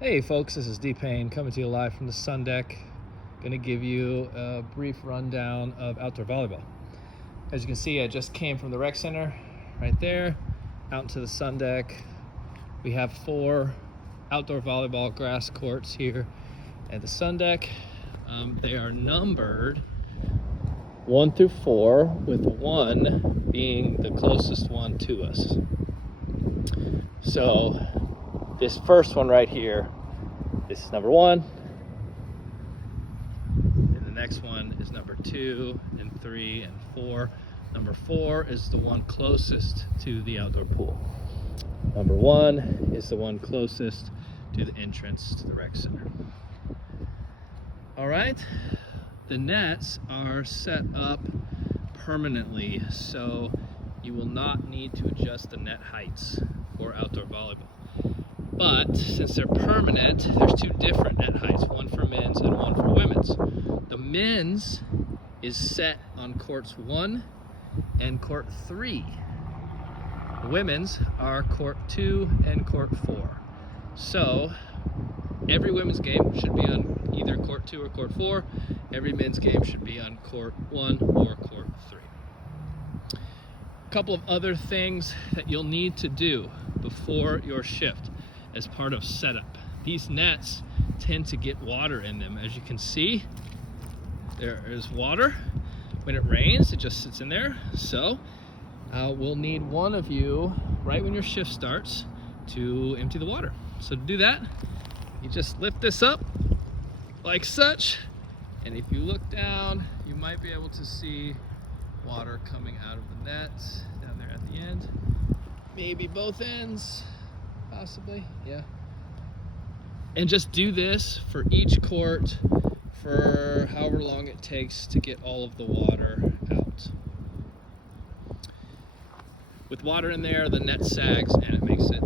Hey folks, this is D-Pain coming to you live from the Sun Deck. Going to give you a brief rundown of outdoor volleyball. As you can see, I just came from the rec center right there, out into the Sun Deck. We have 4 outdoor volleyball grass courts here at the Sun Deck. They are numbered 1 through 4, with 1 being the closest one to us. So this first one right here, this is number 1, and the next one is number 2 and 3 and 4. Number 4 is the one closest to the outdoor pool. Number 1 is the one closest to the entrance to the rec center. All right, the nets are set up permanently, so you will not need to adjust the net heights for outdoor volleyball. But since they're permanent, there's 2 different net heights, one for men's and one for women's. The men's is set on courts 1 and court 3. The women's are court 2 and court 4. So every women's game should be on either court 2 or court 4. Every men's game should be on court 1 or court 3. A couple of other things that you'll need to do before your shift as part of setup. These nets tend to get water in them. As you can see, there is water. When it rains, it just sits in there. So we'll need one of you right when your shift starts to empty the water. So to do that, you just lift this up like such, and if you look down, you might be able to see water coming out of the net down there at the end. Maybe both ends, possibly, yeah. And just do this for each court for however long it takes to get all of the water out. With water in there, the net sags and it makes it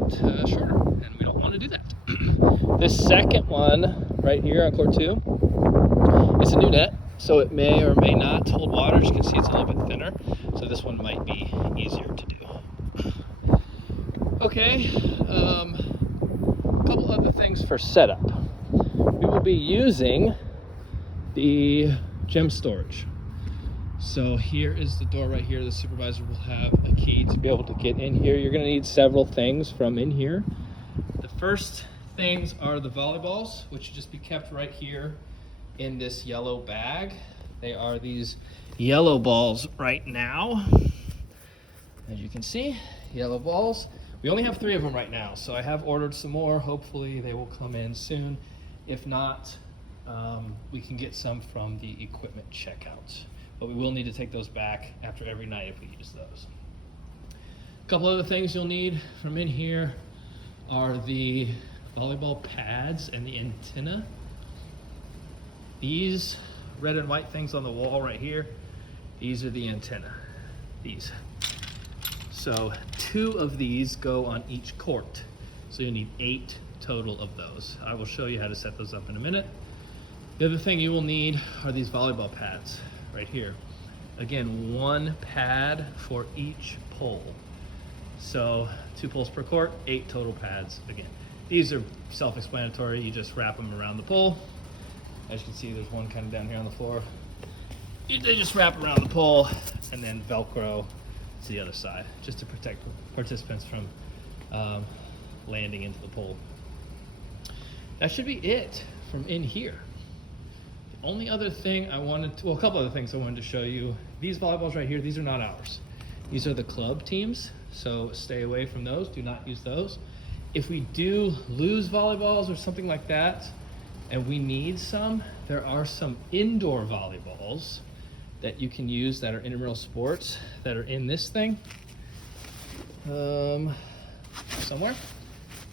shorter, and we don't want to do that. This second one right here on court 2 is a new net, so it may or may not hold water. As you can see, it's a little bit thinner, so this one might be easier to do. Okay, a couple other things for setup. We will be using the gem storage. So here is the door right here. The supervisor will have a key to be able to get in here. You're going to need several things from in here. The first things are the volleyballs, which should just be kept right here in this yellow bag. They are these yellow balls right now. As you can see, yellow balls. We only have 3 of them right now, so I have ordered some more. Hopefully they will come in soon. If not, we can get some from the equipment checkout. But we will need to take those back after every night if we use those. A couple other things you'll need from in here are the volleyball pads and the antenna. These red and white things on the wall right here, these are the antenna, these. So 2 of these go on each court. So you'll need 8 total of those. I will show you how to set those up in a minute. The other thing you will need are these volleyball pads right here. Again, 1 pad for each pole. So 2 poles per court, 8 total pads again. These are self-explanatory. You just wrap them around the pole. As you can see, there's one kind of down here on the floor. They just wrap around the pole and then Velcro to the other side, just to protect participants from landing into the pole. That should be it from in here. The only other thing I wanted to, well, a couple other things I wanted to show you. These volleyballs right here, these are not ours. These are the club teams, so stay away from those. Do not use those. If we do lose volleyballs or something like that, and we need some, there are some indoor volleyballs that you can use that are intramural sports that are in this thing somewhere.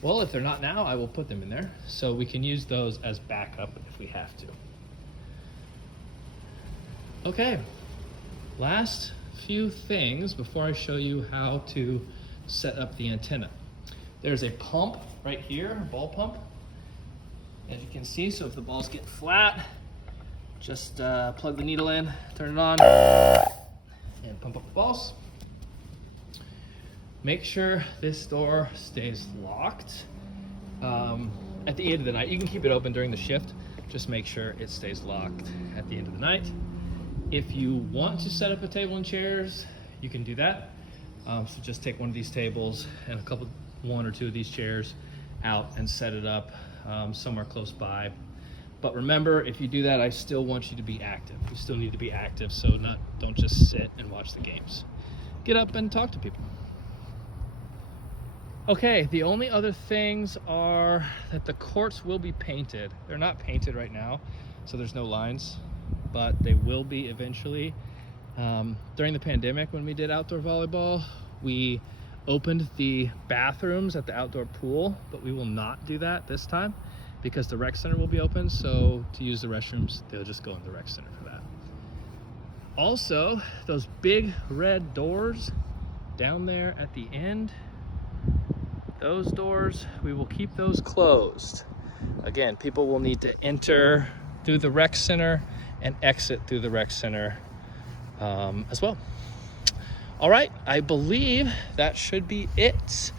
Well, if they're not now, I will put them in there, so we can use those as backup if we have to. Okay, last few things before I show you how to set up the antenna. There's a pump right here, a ball pump, as you can see. So if the balls get flat, just plug the needle in, turn it on, and pump up the balls. Make sure this door stays locked. at the end of the night. You can keep it open during the shift. Just make sure it stays locked at the end of the night. If you want to set up a table and chairs, you can do that. So just take one of these tables and one or two of these chairs out and set it up somewhere close by. But remember, if you do that, I still want you to be active. You still need to be active, so don't just sit and watch the games. Get up and talk to people. Okay, the only other things are that the courts will be painted. They're not painted right now, so there's no lines, but they will be eventually. During the pandemic, when we did outdoor volleyball, we opened the bathrooms at the outdoor pool, but we will not do that this time because the rec center will be open. So to use the restrooms, they'll just go in the rec center for that. Also, those big red doors down there at the end, those doors, we will keep those closed. Again, people will need to enter through the rec center and exit through the rec center as well. All right, I believe that should be it.